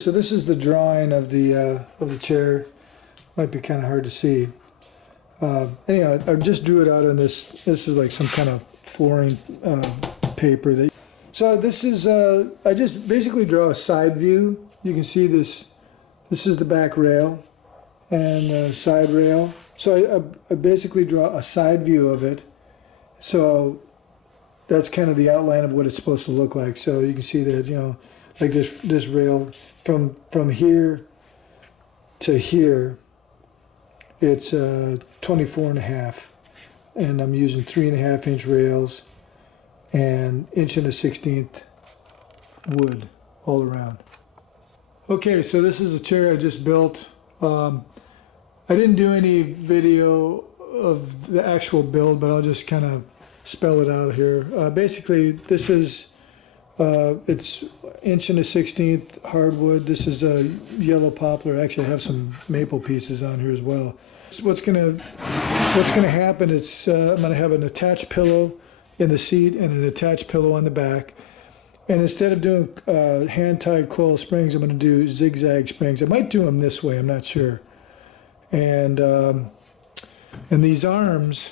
So this is the drawing of the chair. Might be kind of hard to see. Anyhow, I just drew it out on this. This is like some kind of flooring paper. So this is I just basically draw a side view. You can see this. This is the back rail and the side rail. So I basically draw a side view of it. So that's kind of the outline of what it's supposed to look like. So you can see that, you know, like this rail from here to here, it's 24.5, and I'm using 3.5-inch rails and 1 1/16 wood all around. Okay, so this is a chair I just built. I didn't do any video of the actual build, but I'll just kind of spell it out here. Basically, this is it's 1 1/16 hardwood. This is a yellow poplar. Actually, I have some maple pieces on here as well. So what's gonna happen? It's I'm gonna have an attached pillow in the seat and an attached pillow on the back. And instead of doing hand-tied coil springs, I'm gonna do zigzag springs. I might do them this way. I'm not sure. And these arms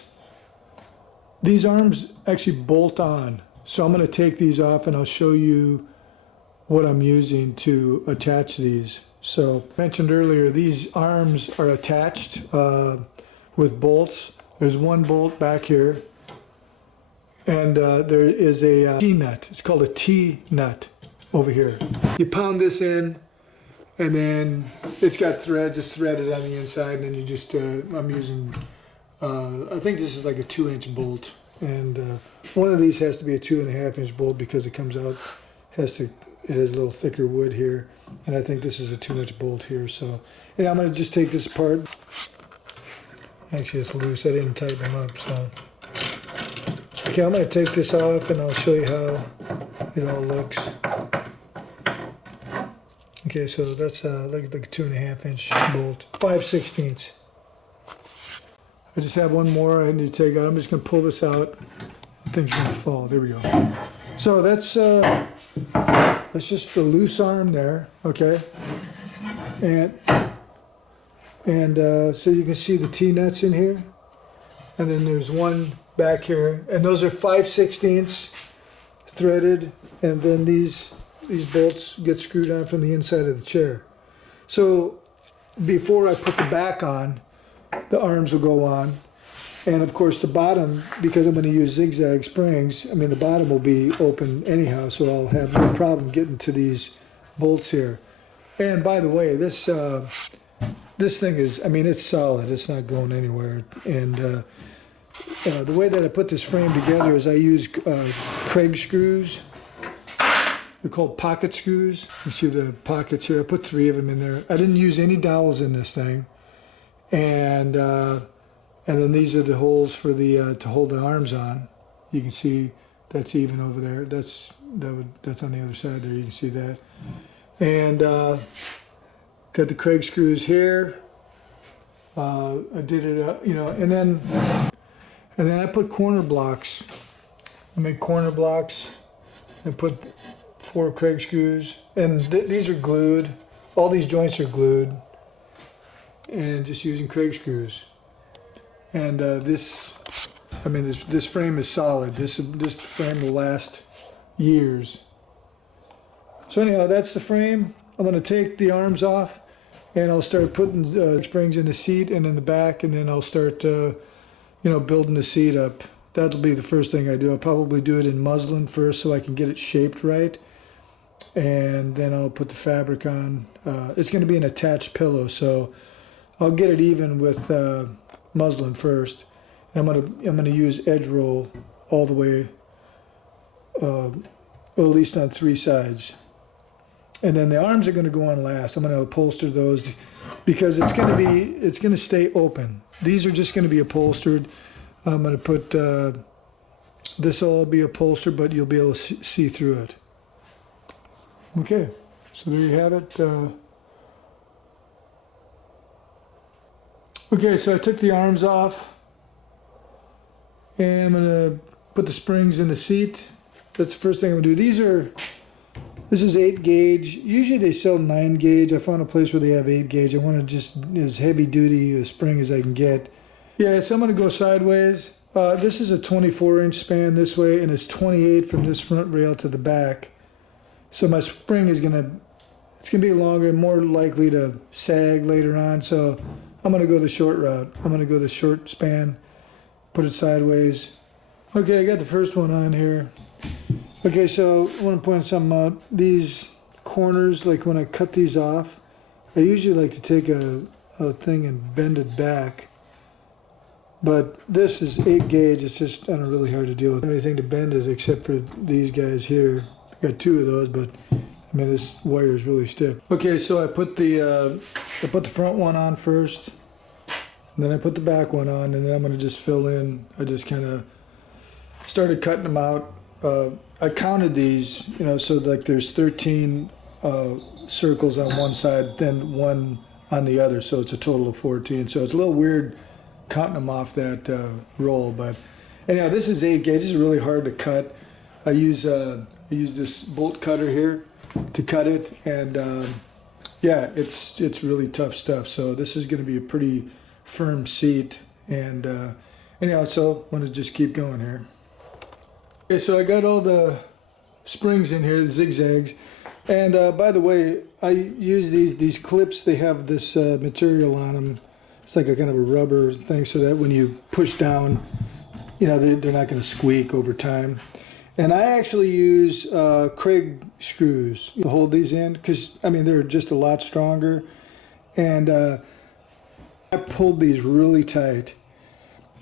actually bolt on. So I'm going to take these off and I'll show you what I'm using to attach these. So I mentioned earlier, these arms are attached with bolts. There's one bolt back here, and there is a T-nut. It's called a T-nut over here. You pound this in, and then it's got threads. It's threaded on the inside, and then you just, I'm using, I think this is like a 2-inch bolt. And one of these has to be a 2.5-inch bolt because it comes out, it has a little thicker wood here. And I think this is a 2-inch bolt here. So yeah, I'm going to just take this apart. Actually, it's loose. I didn't tighten them up. So okay, I'm going to take this off and I'll show you how it all looks. Okay, so that's like a 2.5-inch bolt, 5/16. I just have one more I need to take out. I'm just going to pull this out. Things are going to fall. There we go. So that's just the loose arm there, okay? And so you can see the T-nuts in here. And then there's one back here. And those are 5/16 threaded. And then these bolts get screwed on from the inside of the chair. So before I put the back on, the arms will go on, and of course the bottom, because I'm going to use zigzag springs, I mean the bottom will be open anyhow, so I'll have no problem getting to these bolts here. And by the way, this thing is, I mean, it's solid, it's not going anywhere. And the way that I put this frame together is I use Craig screws. They're called pocket screws. You see the pockets here, I put 3 of them in there. I didn't use any dowels in this thing. And then these are the holes for the to hold the arms on. You can see that's even over there. That's on the other side there. You can see that. And got the Craig screws here. I did it, you know, and then I put corner blocks. I made corner blocks and put 4 Craig screws. And these are glued. All these joints are glued. And just using Craig screws. And this frame is solid. This frame will last years. So anyhow, that's the frame. I'm going to take the arms off, and I'll start putting springs in the seat and in the back, and then I'll start, you know, building the seat up. That'll be the first thing I do. I'll probably do it in muslin first, so I can get it shaped right, and then I'll put the fabric on. It's going to be an attached pillow, so I'll get it even with muslin first. I'm gonna use edge roll all the way, well, at least on 3 sides. And then the arms are gonna go on last. I'm gonna upholster those because it's gonna stay open. These are just gonna be upholstered. I'm gonna put this will all be upholstered, but you'll be able to see through it. Okay, so there you have it. Okay, so I took the arms off, and I'm going to put the springs in the seat. That's the first thing I'm going to do. These are This is 8 gauge. Usually they sell 9 gauge. I found a place where they have 8 gauge. I wanted just as heavy duty a spring as I can get. Yeah, so I'm gonna go sideways. This is a 24-inch span this way, and it's 28 from this front rail to the back. So my spring is gonna be longer and more likely to sag later on. So I'm gonna go the short route. I'm gonna go the short span, put it sideways. Okay, I got the first one on here. Okay, so I want to point something out. These corners, like when I cut these off, I usually like to take a thing and bend it back. But this is 8 gauge. It's just really hard to deal with anything to bend it except for these guys here. Got 2 of those, but I mean this wire is really stiff. Okay, so I put the front one on first, and then I put the back one on, and then I'm gonna just fill in. I just kind of started cutting them out. I counted these, so like there's 13 circles on one side, then 1 on the other, so it's a total of 14. So it's a little weird cutting them off that roll, but anyhow, this is 8 gauge. This is really hard to cut. I use this bolt cutter here to cut it, and yeah, it's really tough stuff. So this is going to be a pretty firm seat, and anyhow, so I want to just keep going here. Okay, so I got all the springs in here, the zigzags, and by the way, I use these clips. They have this material on them. It's like a kind of a rubber thing, so that when you push down, they're not going to squeak over time. And I actually use Craig screws to hold these in, because I mean they're just a lot stronger. And I pulled these really tight.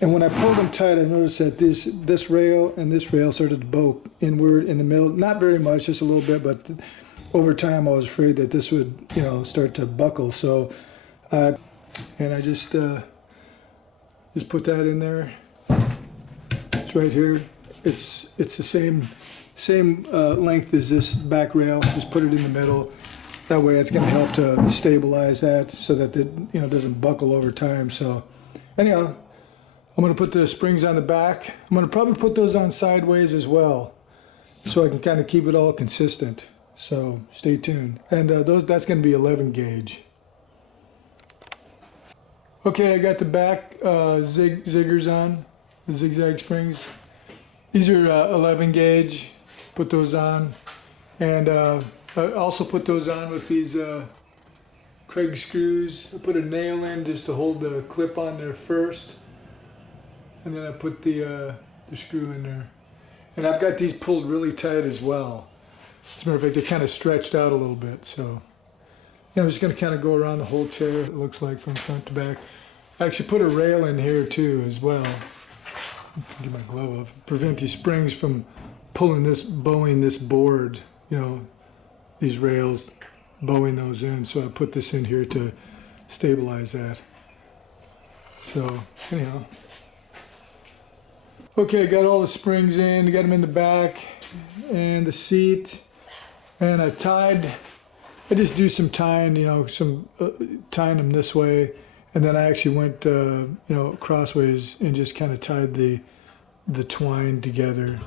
And when I pulled them tight, I noticed that this rail and this rail started to bow inward in the middle. Not very much, just a little bit, but over time I was afraid that this would, start to buckle. So, and I just put that in there. It's right here. It's the same length as this back rail. Just put it in the middle. That way, it's going to help to stabilize that so that it doesn't buckle over time. So, anyhow. I'm going to put the springs on the back. I'm going to probably put those on sideways as well, so I can kind of keep it all consistent. So stay tuned. And that's going to be 11 gauge. Okay, I got the back ziggers on, the zigzag springs. These are 11 gauge. Put those on. And I also put those on with these Craig screws. I put a nail in just to hold the clip on there first. And then I put the screw in there. And I've got these pulled really tight as well. As a matter of fact, they're kind of stretched out a little bit. So I'm just going to kind of go around the whole chair, it looks like, from front to back. I actually put a rail in here too as well. Get my glove off. Prevent these springs from bowing this board, these rails, bowing those in. So I put this in here to stabilize that. So anyhow. Okay, I got all the springs in, got them in the back and the seat, and I just do some tying, tying them this way, and then I actually went, crossways and just kind of tied the twine together.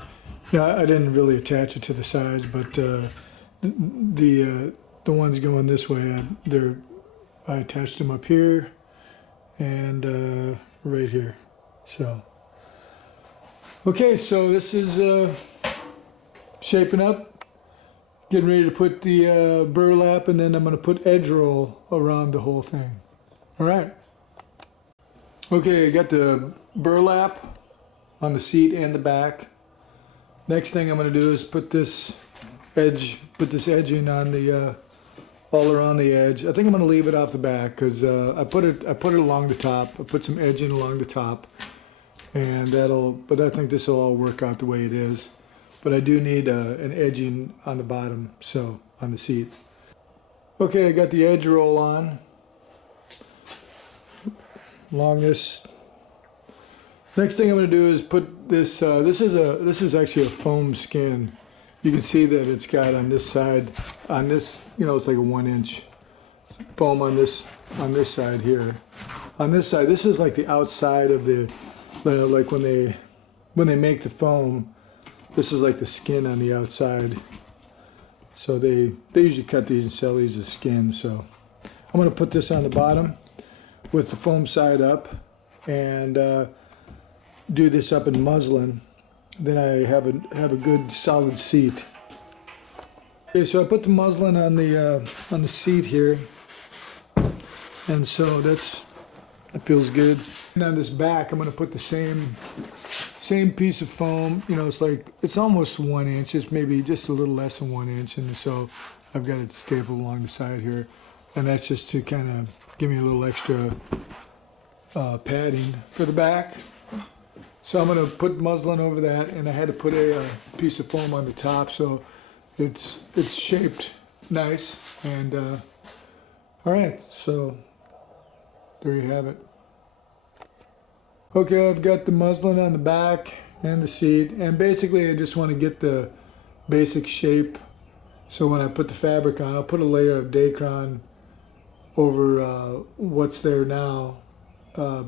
I didn't really attach it to the sides, but the ones going this way, I attached them up here and right here, so. Okay, so this is shaping up, getting ready to put the burlap, and then I'm going to put edge roll around the whole thing. All right. Okay, I got the burlap on the seat and the back. Next thing I'm going to do is put this edge in on the all around the edge. I think I'm going to leave it off the back because I put it along the top. I put some edge in along the top. And but I think this will all work out the way it is. But I do need an edging on the bottom, so on the seat. Okay, I got the edge roll on along this. Next thing I'm going to do is put this. This is actually a foam skin. You can see that it's got on this side, it's like a 1-inch foam on this side here. On this side, this is like the outside of the. Like when they make the foam, this is like the skin on the outside. So they usually cut these and sell these as skins. So I'm going to put this on the bottom with the foam side up and do this up in muslin. Then I have a good solid seat. Okay, so I put the muslin on the seat here, and so that feels good. And on this back, I'm going to put the same piece of foam. You know, it's almost 1 inch. It's maybe just a little less than 1 inch, and so I've got it stapled along the side here, and that's just to kind of give me a little extra padding for the back. So I'm going to put muslin over that, and I had to put a piece of foam on the top so it's shaped nice. And all right, so there you have it. Okay, I've got the muslin on the back and the seat, and basically I just want to get the basic shape. So when I put the fabric on, I'll put a layer of Dacron over what's there now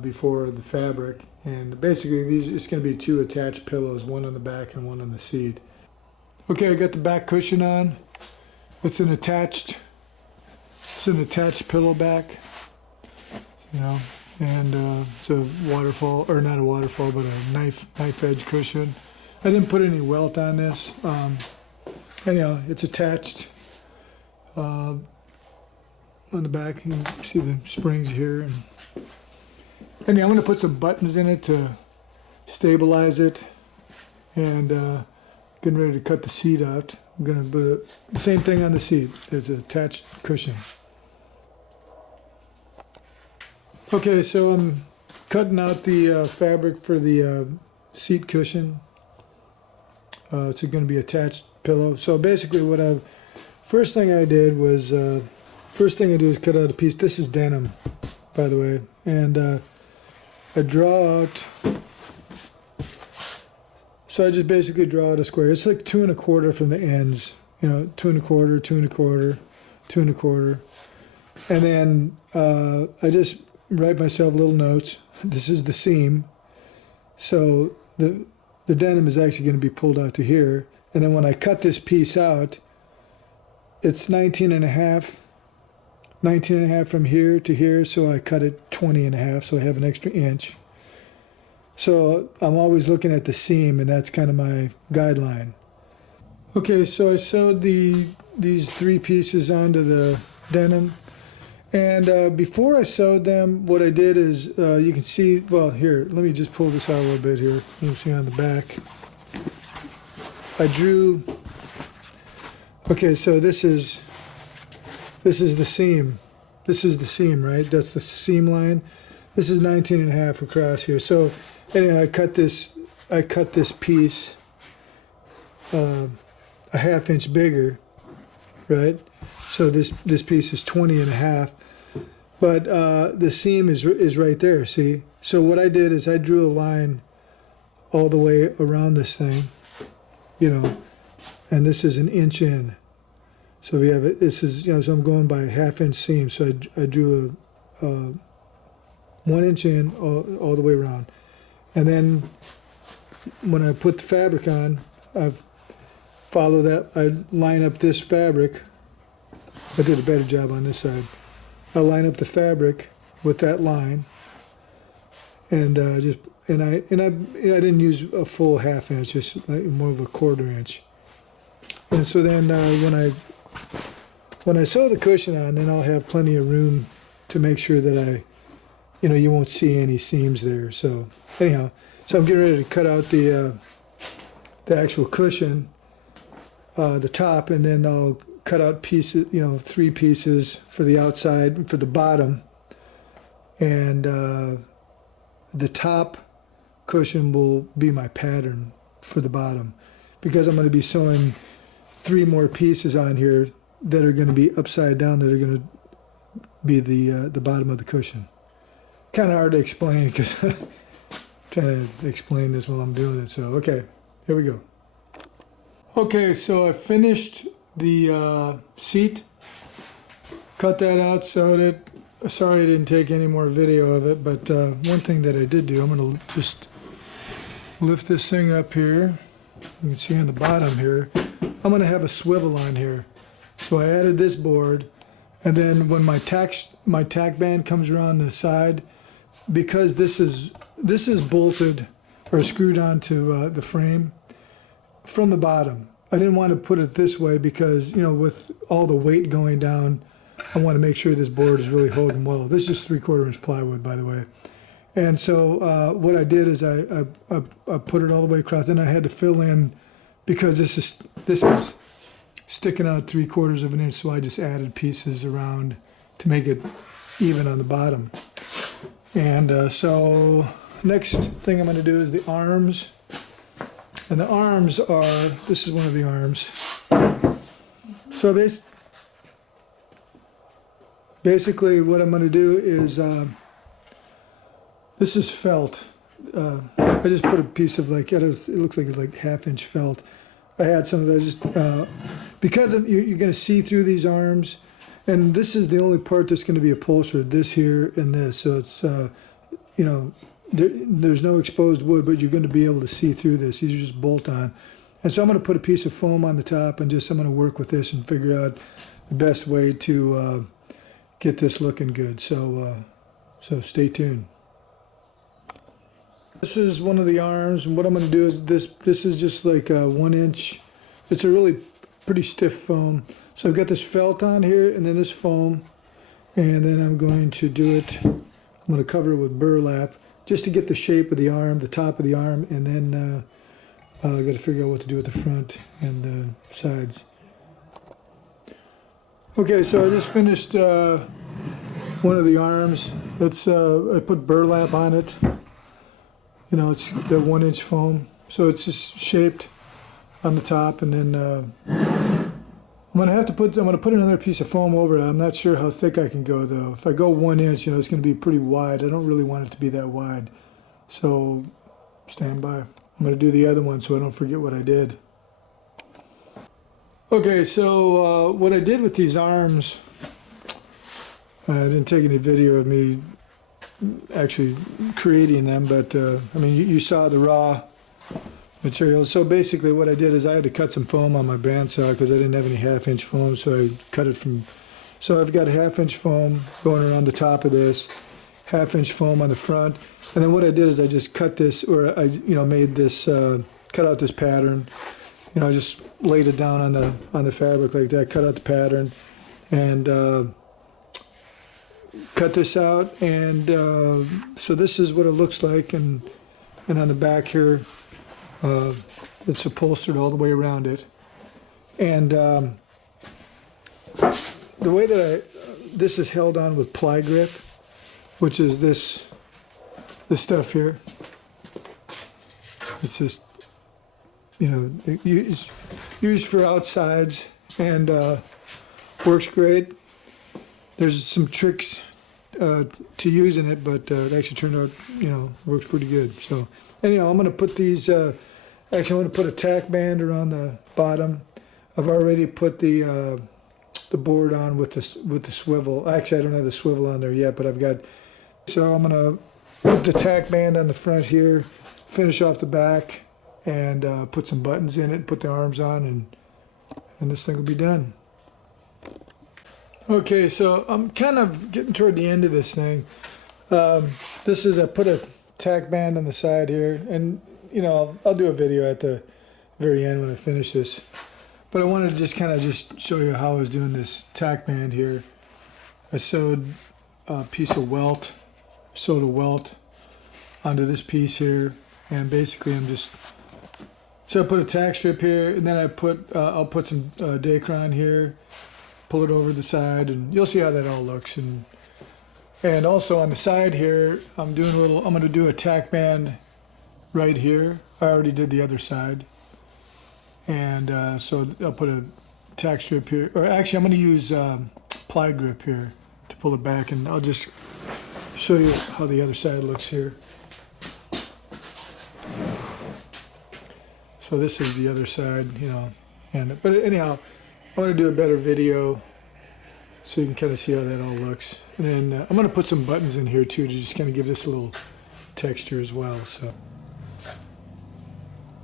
before the fabric. And basically it's going to be 2 attached pillows, one on the back and one on the seat. Okay, I got the back cushion on. It's an attached pillow back, you know, and it's a waterfall, or not a waterfall, but a knife edge cushion. I didn't put any welt on this. Anyhow, it's attached on the back. You can see the springs here. And anyhow, I'm going to put some buttons in it to stabilize it, and getting ready to cut the seat out. I'm going to put the same thing on the seat as an attached cushion. Okay, so I'm cutting out the fabric for the seat cushion. It's going to be attached pillow. So basically first thing I did was cut out a piece. This is denim, by the way. And I draw out, so I just basically draw out a square. It's like 2 1/4 from the ends, you know, 2 1/4, 2 1/4, 2 1/4. And then I just write myself little notes. This is the seam. So the denim is actually going to be pulled out to here. And then when I cut this piece out, it's 19 1/2 from here to here, so I cut it 20 1/2, so I have an extra inch. So I'm always looking at the seam, and that's kind of my guideline. Okay, so I sewed these 3 pieces onto the denim, and before I sewed them, what I did is, you can see, well, here, let me just pull this out a little bit here. You can see on the back. I drew, okay, so this is the seam. This is the seam, right? That's the seam line. This is 19 1/2 across here. So anyway, I cut this piece a 1/2 inch bigger, right? So this piece is 20 1/2, but the seam is right there, see? So what I did is I drew a line all the way around this thing, you know, and this is 1 inch in. So we have it. This is, you know, so I'm going by a 1/2 inch seam. So I drew a 1 inch in all the way around, and then when I put the fabric on, I follow that. I line up this fabric. I did a better job on this side. I line up the fabric with that line, and I didn't use a full 1/2 inch, just like more of a 1/4 inch. And so then when I sew the cushion on, then I'll have plenty of room to make sure that you won't see any seams there. So anyhow, so I'm getting ready to cut out the actual cushion, the top, and then I'll cut out pieces, 3 pieces for the outside, for the bottom, and the top cushion will be my pattern for the bottom, because I'm going to be sewing 3 more pieces on here that are going to be upside down, that are going to be the bottom of the cushion. Kind of hard to explain because I'm trying to explain this while I'm doing it. So okay, here we go. Okay, so I finished the seat, cut that out, sewed it. Sorry I didn't take any more video of it, but one thing that I did do, I'm going to just lift this thing up here. You can see on the bottom here, I'm going to have a swivel on here. So I added this board, and then when my tack band comes around the side, because this is bolted or screwed onto the frame from the bottom. I didn't want to put it this way because, you know, with all the weight going down, I want to make sure this board is really holding well. This is 3/4 inch plywood, by the way. And so what I did is I put it all the way across. Then I had to fill in, because this is sticking out 3/4 of an inch. So I just added pieces around to make it even on the bottom. And so next thing I'm going to do is the arms. And the arms are, this is one of the arms. So basically what I'm going to do is, this is felt. I just put a piece of it looks like it's like 1/2 inch felt. I had some of that just, because you're going to see through these arms, and this is the only part that's going to be upholstered, this here and this. So it's, you know, there's no exposed wood, but you're going to be able to see through this. These are just bolt on. And so I'm going to put a piece of foam on the top, and I'm going to work with this and figure out the best way to get this looking good. So stay tuned. This is one of the arms, and what I'm going to do is this is just like a 1 inch. It's a really pretty stiff foam. So I've got this felt on here, and then this foam, and then I'm going to do it. I'm going to cover it with burlap just to get the shape of the arm, the top of the arm, and then I've got to figure out what to do with the front and the sides. Okay, so I just finished one of the arms. I put burlap on it. You know, it's the 1 inch foam, so it's just shaped on the top, and then I'm gonna put another piece of foam over it. I'm not sure how thick I can go though. If I go 1 inch, you know, it's gonna be pretty wide. I don't really want it to be that wide, so stand by. I'm gonna do the other one so I don't forget what I did. Okay, so what I did with these arms, I didn't take any video of me actually creating them, but I mean, you saw the raw material. So basically what I did is I had to cut some foam on my bandsaw because I didn't have any 1/2 inch foam, so I cut it from, so I've got 1/2 inch foam going around the top of this, 1/2 inch foam on the front, and then what I did is I just cut this, or I made this, cut out this pattern. You know, I just laid it down on the fabric like that, cut out the pattern, and cut this out, and so this is what it looks like, and on the back here it's upholstered all the way around it. And the way that this is held on with ply grip, which is this stuff here. It's just, you know, it's used for outsides, and works great. There's some tricks to using it, but it actually turned out, you know, works pretty good. So anyhow, I'm going to put these, actually I'm going to put a tack band around the bottom. I've already put the board on with the swivel. Actually, I don't have the swivel on there yet, but I've got, so I'm going to put the tack band on the front here, finish off the back, and put some buttons in it, put the arms on, and this thing will be done. Okay, so I'm kind of getting toward the end of this thing. This is, I put a tack band on the side here, and you know, I'll do a video at the very end when I finish this. But I wanted to just kind of just show you how I was doing this tack band here. I sewed a piece of welt, sewed a welt onto this piece here, and basically I'm just, so I put a tack strip here, and then I'll put some Dacron here, pull it over the side, and you'll see how that all looks. And also on the side here, I'm going to do a tack band right here. I already did the other side. And so I'll put a tack strip here, or actually I'm going to use ply grip here to pull it back, and I'll just show you how the other side looks here. So this is the other side, you know, but anyhow, I want to do a better video so you can kind of see how that all looks. And then I'm going to put some buttons in here too to just kind of give this a little texture as well. So,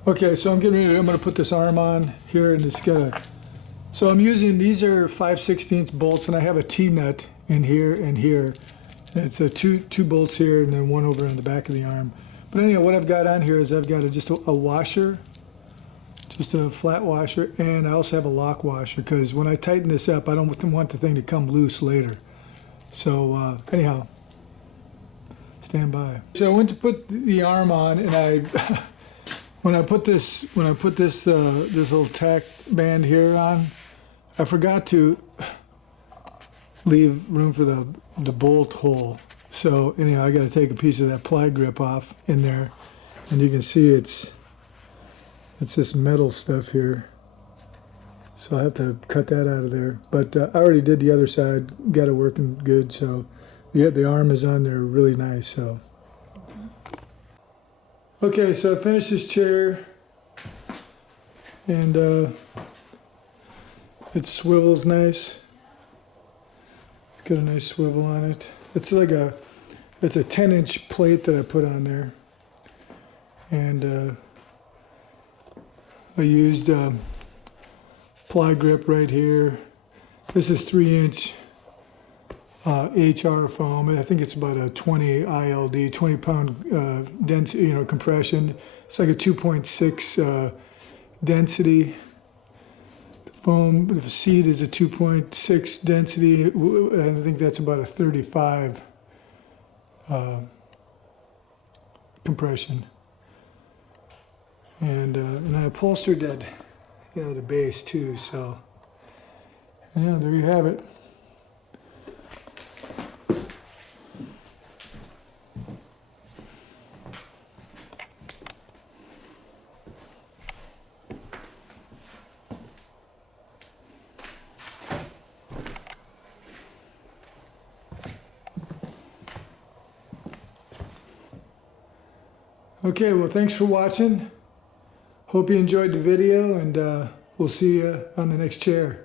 okay, so I'm going to put this arm on here, and it's got a So I'm using, these are 5/16 bolts, and I have a T-nut in here and here. It's a two bolts here and then one over on the back of the arm. But anyhow, what I've got on here is I've got just a washer, just a flat washer, and I also have a lock washer because when I tighten this up, I don't want the thing to come loose later. So anyhow, stand by. So I went to put the arm on, and I when I put this this little tack band here on, I forgot to leave room for the bolt hole. So anyhow, I got to take a piece of that ply grip off in there, and you can see it's this metal stuff here. So I have to cut that out of there. But I already did the other side, got it working good. So yeah, the arm is on there really nice. So okay, so I finished this chair, and it swivels nice. It's got a nice swivel on it. It's a 10-inch plate that I put on there, and I used ply grip right here. This is 3-inch HR foam. I think it's about a 20 ILD, 20-pound density, compression. It's like a 2.6 density. Foam, the seat is a 2.6 density. I think that's about a 35 compression. And I upholstered that, the base too. So, yeah, there you have it. Okay, well, thanks for watching. Hope you enjoyed the video, and we'll see you on the next chair.